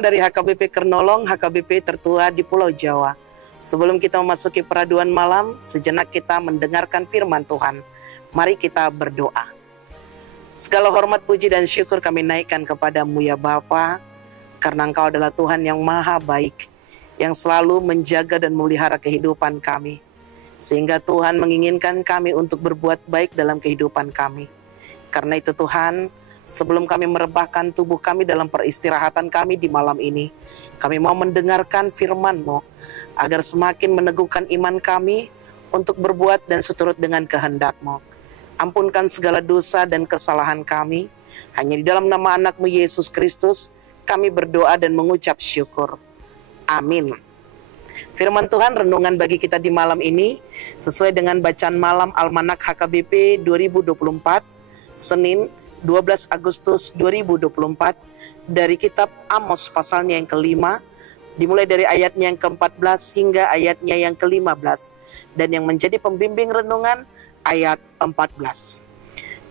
Salam dari HKBP Kernolong, HKBP tertua di Pulau Jawa. Sebelum kita memasuki peraduan malam, sejenak kita mendengarkan firman Tuhan. Mari kita berdoa. Segala hormat, puji, dan syukur kami naikkan kepadamu ya Bapa, karena Engkau adalah Tuhan yang maha baik, yang selalu menjaga dan memelihara kehidupan kami. Sehingga Tuhan menginginkan kami untuk berbuat baik dalam kehidupan kami. Karena itu Tuhan, sebelum kami merebahkan tubuh kami dalam peristirahatan kami di malam ini, kami mau mendengarkan firman-Mu, agar semakin meneguhkan iman kami untuk berbuat dan seturut dengan kehendak-Mu. Ampunkan segala dosa dan kesalahan kami, hanya di dalam nama anak-Mu Yesus Kristus, kami berdoa dan mengucap syukur. Amin. Firman Tuhan renungan bagi kita di malam ini sesuai dengan bacaan malam Almanak HKBP 2024 Senin 12 Agustus 2024 dari kitab Amos pasalnya yang kelima, dimulai dari ayatnya yang ke-14 hingga ayatnya yang ke-15, dan yang menjadi pembimbing renungan ayat 14.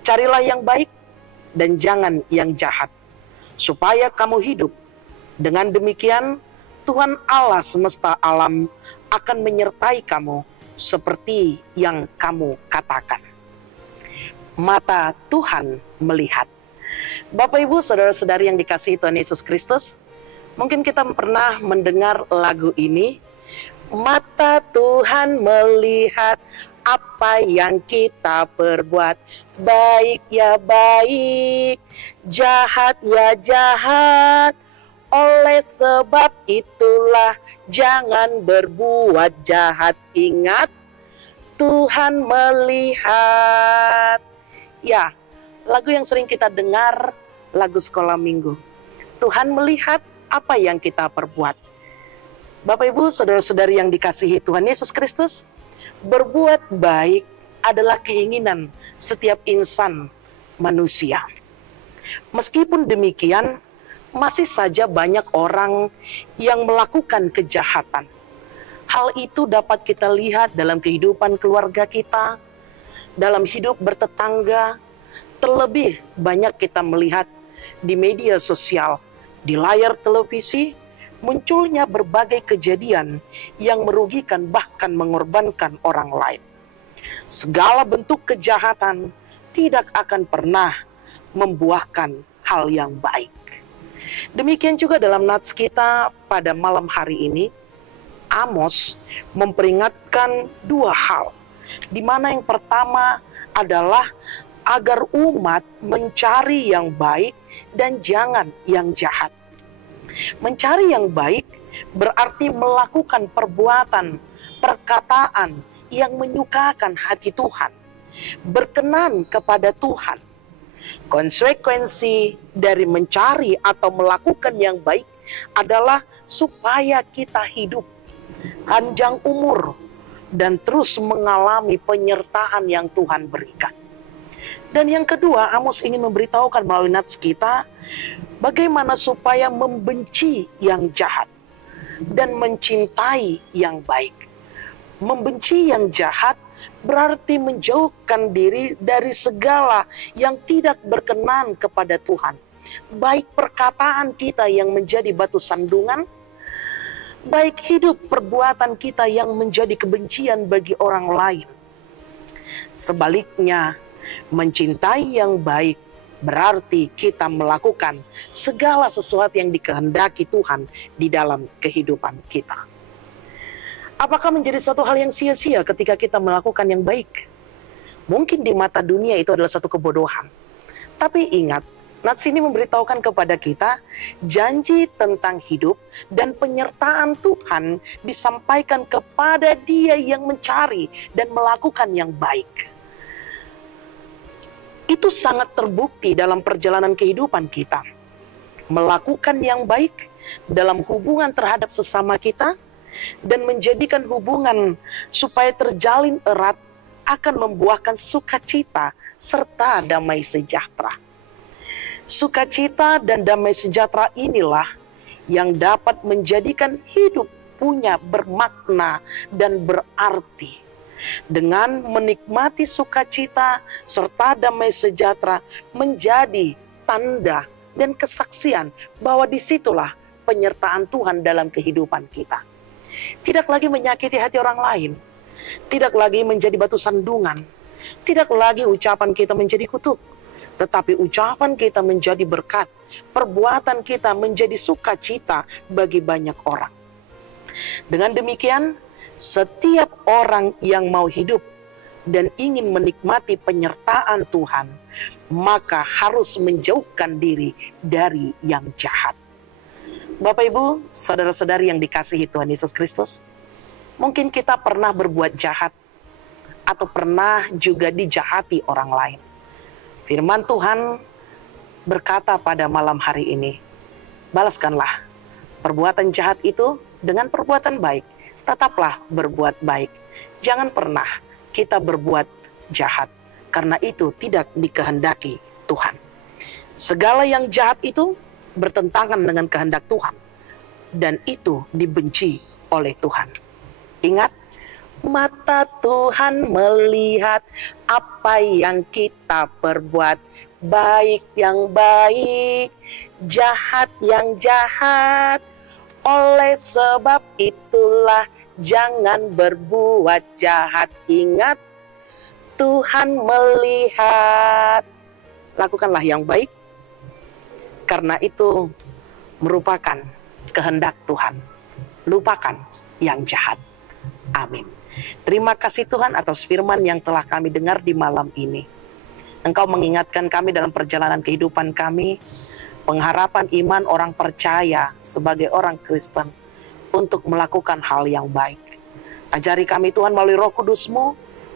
Carilah yang baik dan jangan yang jahat, supaya kamu hidup. Dengan demikian Tuhan Allah semesta alam akan menyertai kamu seperti yang kamu katakan. Mata Tuhan melihat. Bapak, Ibu, saudara-saudari yang dikasihi Tuhan Yesus Kristus, mungkin kita pernah mendengar lagu ini. Mata Tuhan melihat apa yang kita perbuat, baik ya baik, jahat ya jahat. Oleh sebab itulah jangan berbuat jahat. Ingat, Tuhan melihat. Ya, lagu yang sering kita dengar, lagu sekolah minggu. Tuhan melihat apa yang kita perbuat. Bapak, Ibu, saudara-saudari yang dikasihi Tuhan Yesus Kristus, berbuat baik adalah keinginan setiap insan manusia. Meskipun demikian, masih saja banyak orang yang melakukan kejahatan. Hal itu dapat kita lihat dalam kehidupan keluarga kita, dalam hidup bertetangga, terlebih banyak kita melihat di media sosial, di layar televisi, munculnya berbagai kejadian yang merugikan bahkan mengorbankan orang lain. Segala bentuk kejahatan tidak akan pernah membuahkan hal yang baik. Demikian juga dalam nats kita pada malam hari ini, Amos memperingatkan dua hal, di mana yang pertama adalah agar umat mencari yang baik dan jangan yang jahat. Mencari yang baik berarti melakukan perbuatan, perkataan yang menyukakan hati Tuhan, berkenan kepada Tuhan. Konsekuensi dari mencari atau melakukan yang baik adalah supaya kita hidup panjang umur dan terus mengalami penyertaan yang Tuhan berikan. Dan yang kedua, Amos ingin memberitahukan melalui nats kita bagaimana supaya membenci yang jahat dan mencintai yang baik. Membenci yang jahat berarti menjauhkan diri dari segala yang tidak berkenan kepada Tuhan. Baik perkataan kita yang menjadi batu sandungan, baik hidup perbuatan kita yang menjadi kebencian bagi orang lain. Sebaliknya, mencintai yang baik berarti kita melakukan segala sesuatu yang dikehendaki Tuhan di dalam kehidupan kita. Apakah menjadi suatu hal yang sia-sia ketika kita melakukan yang baik? Mungkin di mata dunia itu adalah satu kebodohan. Tapi ingat, nats ini memberitahukan kepada kita janji tentang hidup dan penyertaan Tuhan disampaikan kepada dia yang mencari dan melakukan yang baik. Itu sangat terbukti dalam perjalanan kehidupan kita. Melakukan yang baik dalam hubungan terhadap sesama kita dan menjadikan hubungan supaya terjalin erat akan membuahkan sukacita serta damai sejahtera. Sukacita dan damai sejahtera inilah yang dapat menjadikan hidup punya bermakna dan berarti. Dengan menikmati sukacita serta damai sejahtera menjadi tanda dan kesaksian bahwa disitulah penyertaan Tuhan dalam kehidupan kita. Tidak lagi menyakiti hati orang lain, tidak lagi menjadi batu sandungan, tidak lagi ucapan kita menjadi kutuk, tetapi ucapan kita menjadi berkat, perbuatan kita menjadi sukacita bagi banyak orang. Dengan demikian, setiap orang yang mau hidup dan ingin menikmati penyertaan Tuhan, maka harus menjauhkan diri dari yang jahat. Bapak Ibu, saudara-saudari yang dikasihi Tuhan Yesus Kristus, mungkin kita pernah berbuat jahat atau pernah juga dijahati orang lain. Firman Tuhan berkata pada malam hari ini, balaskanlah perbuatan jahat itu dengan perbuatan baik. Tetaplah berbuat baik. Jangan pernah kita berbuat jahat, karena itu tidak dikehendaki Tuhan. Segala yang jahat itu bertentangan dengan kehendak Tuhan, dan itu dibenci oleh Tuhan. Ingat, mata Tuhan melihat apa yang kita perbuat, baik yang baik, jahat yang jahat. Oleh sebab itulah jangan berbuat jahat. Ingat, Tuhan melihat. Lakukanlah yang baik, karena itu merupakan kehendak Tuhan. Lupakan yang jahat. Amin. Terima kasih Tuhan atas firman yang telah kami dengar di malam ini. Engkau mengingatkan kami dalam perjalanan kehidupan kami, pengharapan iman orang percaya sebagai orang Kristen untuk melakukan hal yang baik. Ajari kami Tuhan melalui Roh Kudus-Mu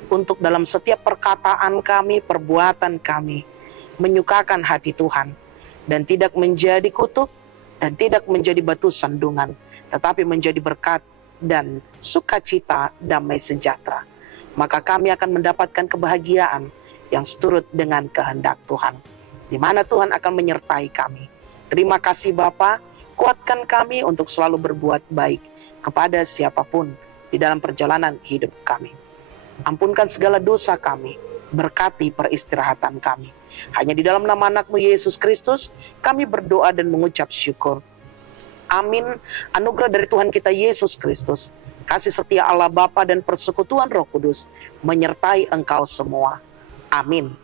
untuk dalam setiap perkataan kami, perbuatan kami, menyukakan hati Tuhan dan tidak menjadi kutuk dan tidak menjadi batu sandungan, tetapi menjadi berkat dan sukacita, damai sejahtera. Maka kami akan mendapatkan kebahagiaan yang seturut dengan kehendak Tuhan, di mana Tuhan akan menyertai kami. Terima kasih Bapa, kuatkan kami untuk selalu berbuat baik kepada siapapun di dalam perjalanan hidup kami. Ampunkan segala dosa kami, berkati peristirahatan kami. Hanya di dalam nama anak-Mu Yesus Kristus kami berdoa dan mengucap syukur. Amin. Anugerah dari Tuhan kita Yesus Kristus, kasih setia Allah Bapa dan persekutuan Roh Kudus menyertai engkau semua. Amin.